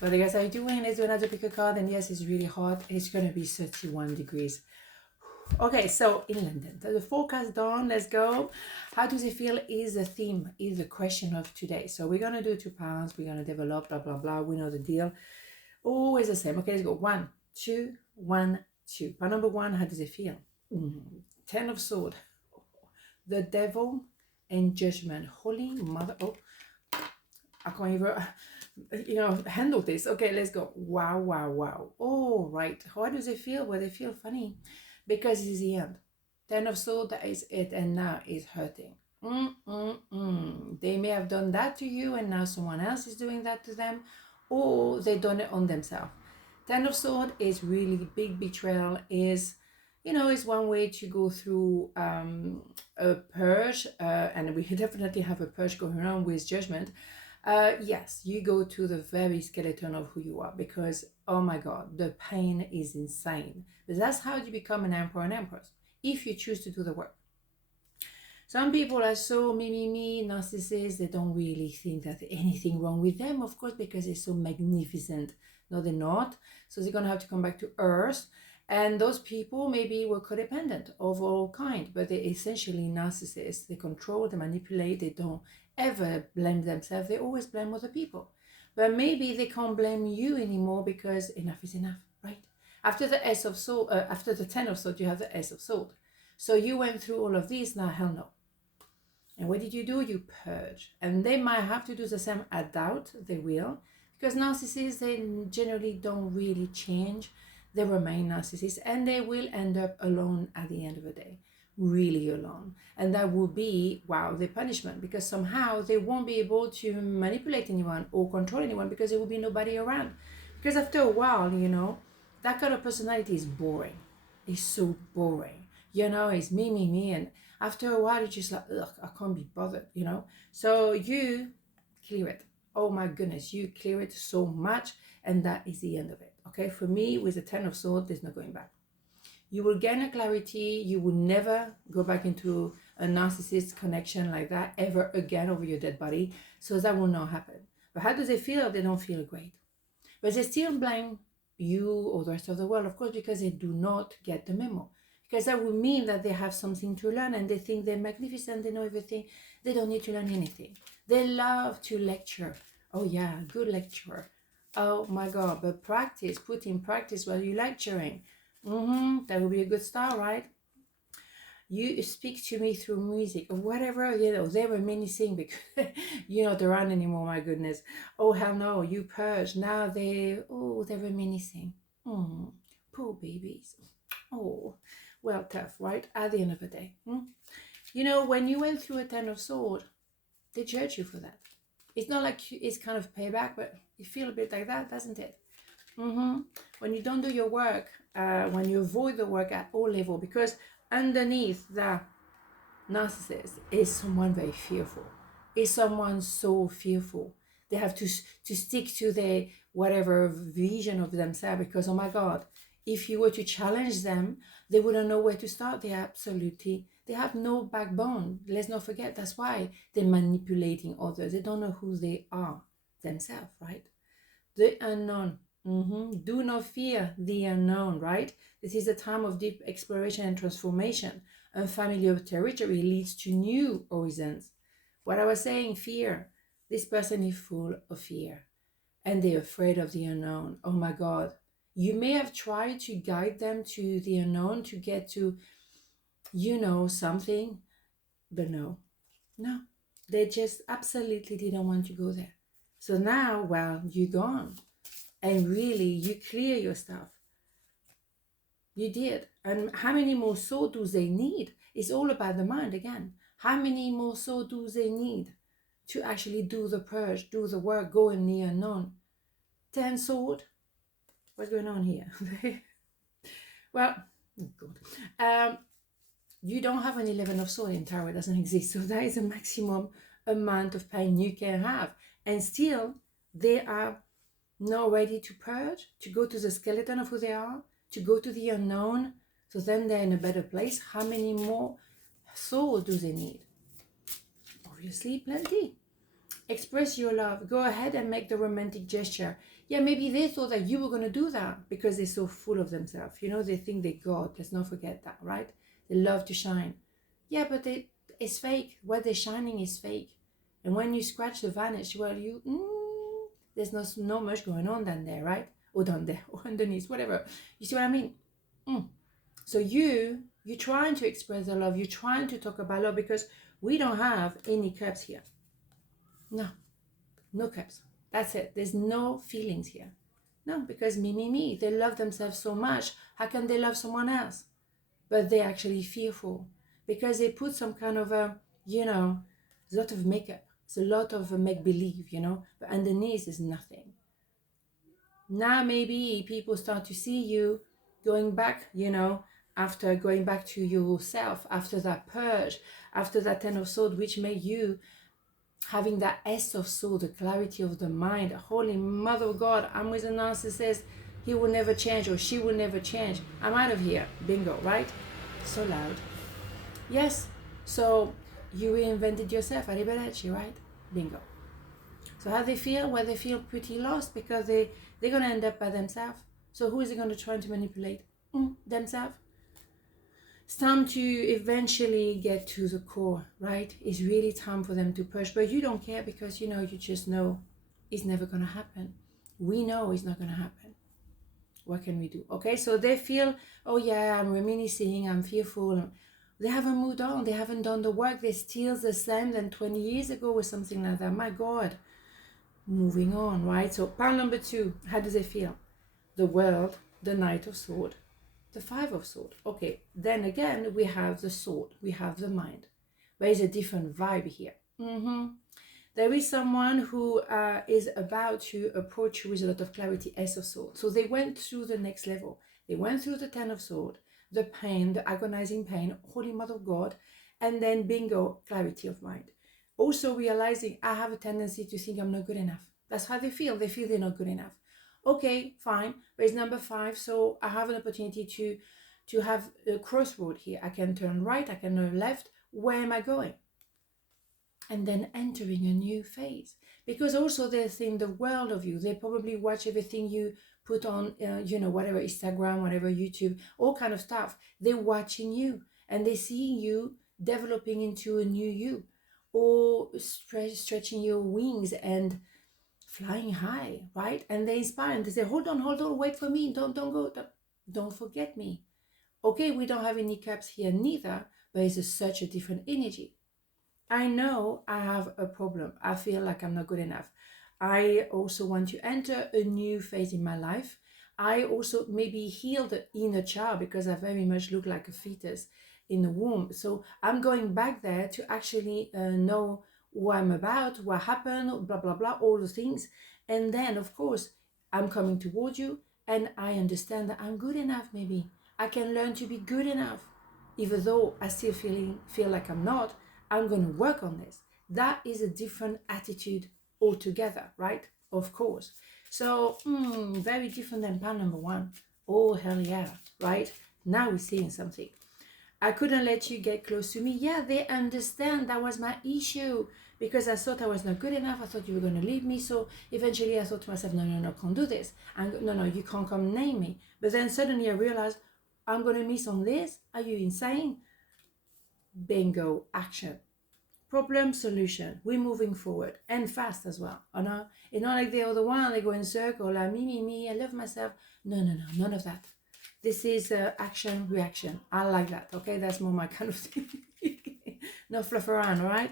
But I guys, how you doing? Let's do another pick a card. And yes, it's really hot. It's going to be 31 degrees. Okay, so in London, the forecast done. Let's go. How does it feel is the theme, is the question of today. So we're going to do 2 pounds. We're going to develop, blah, blah, blah. We know the deal. Always the same. Okay, let's go. 1, 2, 1, 2. Pound number 1, how does it feel? 10 of sword. The devil and judgment. Holy mother. Oh, I can't even, handle this. Okay, let's go. Wow, wow, wow. All right. How does it feel? Well, they feel funny because it's the end. 10 of swords, that is it, and now it's hurting. They may have done that to you, and now someone else is doing that to them, or they done it on themselves. 10 of swords is really big betrayal. Is one way to go through a purge, and we definitely have a purge going on with judgment. Yes, you go to the very skeleton of who you are because, oh my God, the pain is insane. But that's how you become an emperor and empress, if you choose to do the work. Some people are so me, narcissists, they don't really think that anything wrong with them, of course, because they're so magnificent. No, they're not. So they're going to have to come back to earth. And those people maybe were codependent of all kind, but they're essentially narcissists. They control, they manipulate, they don't ever blame themselves. They always blame other people. But maybe they can't blame you anymore because enough is enough, right? After the S of sword, after the 10 of sword, you have the S of sword. So you went through all of this, now hell no. And what did you do? You purge. And they might have to do the same. I doubt they will, because narcissists, they generally don't really change. They remain narcissists, and they will end up alone at the end of the day, really alone. And that will be, wow, the punishment, because somehow they won't be able to manipulate anyone or control anyone because there will be nobody around. Because after a while, that kind of personality is boring. It's so boring. It's me, and after a while, you're just like, ugh, I can't be bothered, So you clear it. Oh my goodness, you clear it so much, and that is the end of it. Okay, for me, with the 10 of swords, there's no going back. You will gain a clarity. You will never go back into a narcissist connection like that ever again over your dead body. So that will not happen. But how do they feel? They don't feel great. But they still blame you or the rest of the world, of course, because they do not get the memo. Because that would mean that they have something to learn and they think they're magnificent, they know everything. They don't need to learn anything. They love to lecture. Oh yeah, good lecturer. Oh my God, but practice, put in practice while you're lecturing. That would be a good start, right? You speak to me through music or whatever, they were menacing because you're not around anymore, my goodness. Oh, hell no, you purge. Now they were menacing. Poor babies. Oh, well, tough, right? At the end of the day. When you went through a 10 of sword, they judge you for that. It's not like it's kind of payback, but you feel a bit like that, doesn't it? When you don't do your work, when you avoid the work at all level, because underneath the narcissist is someone very fearful. Is someone so fearful. They have to stick to their whatever vision of themselves because, oh my God, if you were to challenge them, they wouldn't know where to start. They have no backbone. Let's not forget, that's why they're manipulating others. They don't know who they are themselves, right? The unknown. Do not fear the unknown, right? This is a time of deep exploration and transformation. Unfamiliar territory leads to new horizons. What I was saying, fear. This person is full of fear and they're afraid of the unknown. Oh my God. You may have tried to guide them to the unknown to get to, something, but no. They just absolutely didn't want to go there. So now, well, you're gone. And really, you clear your stuff. You did. And how many more souls do they need? It's all about the mind again. How many more souls do they need to actually do the purge, do the work, go in the unknown? 10 sword? What's going on here? Well, oh God. You don't have an 11 of sword in tarot. It doesn't exist. So that is the maximum amount of pain you can have. And still, they are not ready to purge, to go to the skeleton of who they are, to go to the unknown. So then they're in a better place. How many more souls do they need? Obviously, plenty. Express your love. Go ahead and make the romantic gesture. Yeah, maybe they thought that you were going to do that because they're so full of themselves. You know, they think they're God. Let's not forget that, right? They love to shine. Yeah, but it's fake. What they're shining is fake. And when you scratch the varnish, well, there's no much going on down there, right? Or down there, or underneath, whatever. You see what I mean? So you're trying to express the love. You're trying to talk about love because we don't have any cups here. No cups. That's it. There's no feelings here. No, because me. They love themselves so much. How can they love someone else? But they're actually fearful because they put some kind of a lot of makeup. It's a lot of make-believe, but underneath is nothing. Now maybe people start to see you going back, after going back to yourself, after that purge, after that 10 of swords, which made you having that S of soul, the clarity of the mind. Holy Mother of God, I'm with a narcissist. He will never change or she will never change. I'm out of here. Bingo, right? So loud. Yes. So you reinvented yourself. Arrivederci, right? Bingo. So how they feel? Well, they feel pretty lost because they're going to end up by themselves. So who is it going to try to manipulate? Themselves. It's time to eventually get to the core, right? It's really time for them to push, but you don't care because you just know it's never going to happen. We know it's not going to happen. What can we do? Okay, so they feel, oh yeah, I'm reminiscing, I'm fearful. They haven't moved on. They haven't done the work. They're still the same than 20 years ago or something like that. My God. Moving on, right? So pile number 2, how does it feel? The world, the Knight of Swords, the 5 of Swords. Okay, then again, we have the sword, we have the mind. There is a different vibe here. There is someone who is about to approach you with a lot of clarity, S of Swords. So they went through the next level. They went through the 10 of Swords, the pain, the agonizing pain, Holy Mother of God, and then bingo, clarity of mind. Also realizing I have a tendency to think I'm not good enough. That's how they feel. They feel they're not good enough. Okay, fine. But it's number 5, so I have an opportunity to have a crossroad here. I can turn right, I can turn left. Where am I going? And then entering a new phase. Because also they think the world of you. They probably watch everything you put on, whatever, Instagram, whatever, YouTube, all kind of stuff. They're watching you and they're seeing you developing into a new you, or stretching your wings and flying high, right? And they inspire and they say, hold on, wait for me, don't go, don't forget me. Okay, we don't have any cups here neither, but it's such a different energy. I know I have a problem. I feel like I'm not good enough. I also want to enter a new phase in my life. I also maybe heal the inner child because I very much look like a fetus in the womb. So I'm going back there to actually know what I'm about, what happened, blah, blah, blah, all the things. And then, of course, I'm coming towards you and I understand that I'm good enough maybe. I can learn to be good enough. Even though I still feel like I'm not, I'm going to work on this. That is a different attitude altogether, right? Of course. So, very different than plan number 1. Oh, hell yeah, right? Now we're seeing something. I couldn't let you get close to me. Yeah, they understand that was my issue because I thought I was not good enough. I thought you were going to leave me. So eventually I thought to myself, no, can't do this. And no, you can't come name me. But then suddenly I realized I'm going to miss on this. Are you insane? Bingo, action. Problem, solution. We're moving forward and fast as well. It's not like the other one, they go in circle, like me, I love myself. No, none of that. This is action, reaction. I like that, okay? That's more my kind of thing. No fluff around, right?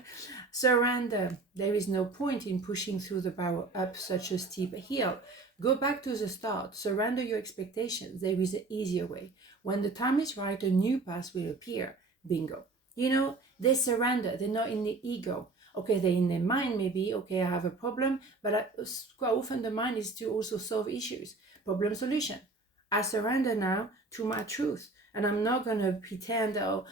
Surrender. There is no point in pushing through the barrel up such a steep hill. Go back to the start. Surrender your expectations. There is an easier way. When the time is right, a new path will appear. Bingo. They surrender. They're not in the ego. Okay, they're in their mind maybe. Okay, I have a problem, but quite often the mind is to also solve issues. Problem, solution. I surrender now to my truth. And I'm not going to pretend, oh,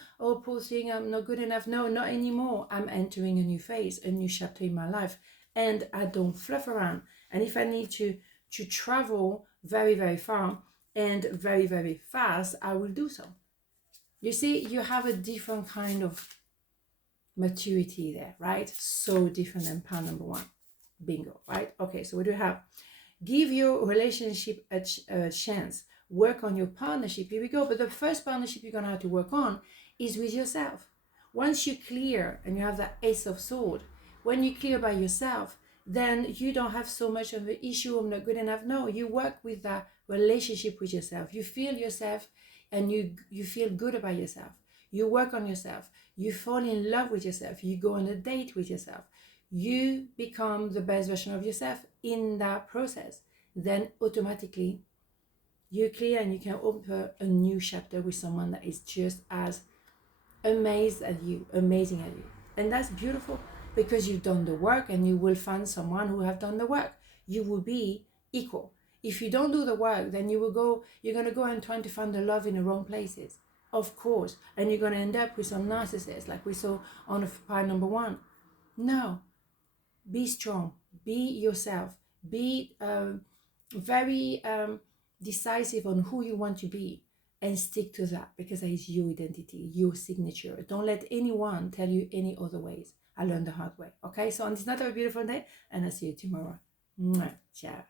poor thing, I'm not good enough. No, not anymore. I'm entering a new phase, a new chapter in my life. And I don't fluff around. And if I need to travel very, very far and very, very fast, I will do so. You see, you have a different kind of maturity there, right? So different than part number one. Bingo, right? Okay, so what do you have? Give your relationship a chance. Work on your partnership. Here we go. But the first partnership you're going to have to work on is with yourself. Once you're clear and you have that Ace of Sword, when you're clear by yourself, then you don't have so much of an issue of not good enough. No, you work with that relationship with yourself. You feel yourself and you feel good about yourself. You work on yourself. You fall in love with yourself. You go on a date with yourself. You become the best version of yourself in that process. Then automatically you're clear and you can open a new chapter with someone that is just as amazing at you. And that's beautiful because you've done the work, and you will find someone who have done the work. You will be equal. If you don't do the work, then you're going to go and trying to find the love in the wrong places, of course, and you're going to end up with some narcissists like we saw on part number one. No, be strong, be yourself, be very decisive on who you want to be, and stick to that, because that is your identity, your signature. Don't let anyone tell you any other ways. I learned the hard way. Okay, so on this another beautiful day, and I'll see you tomorrow. Mwah. Ciao.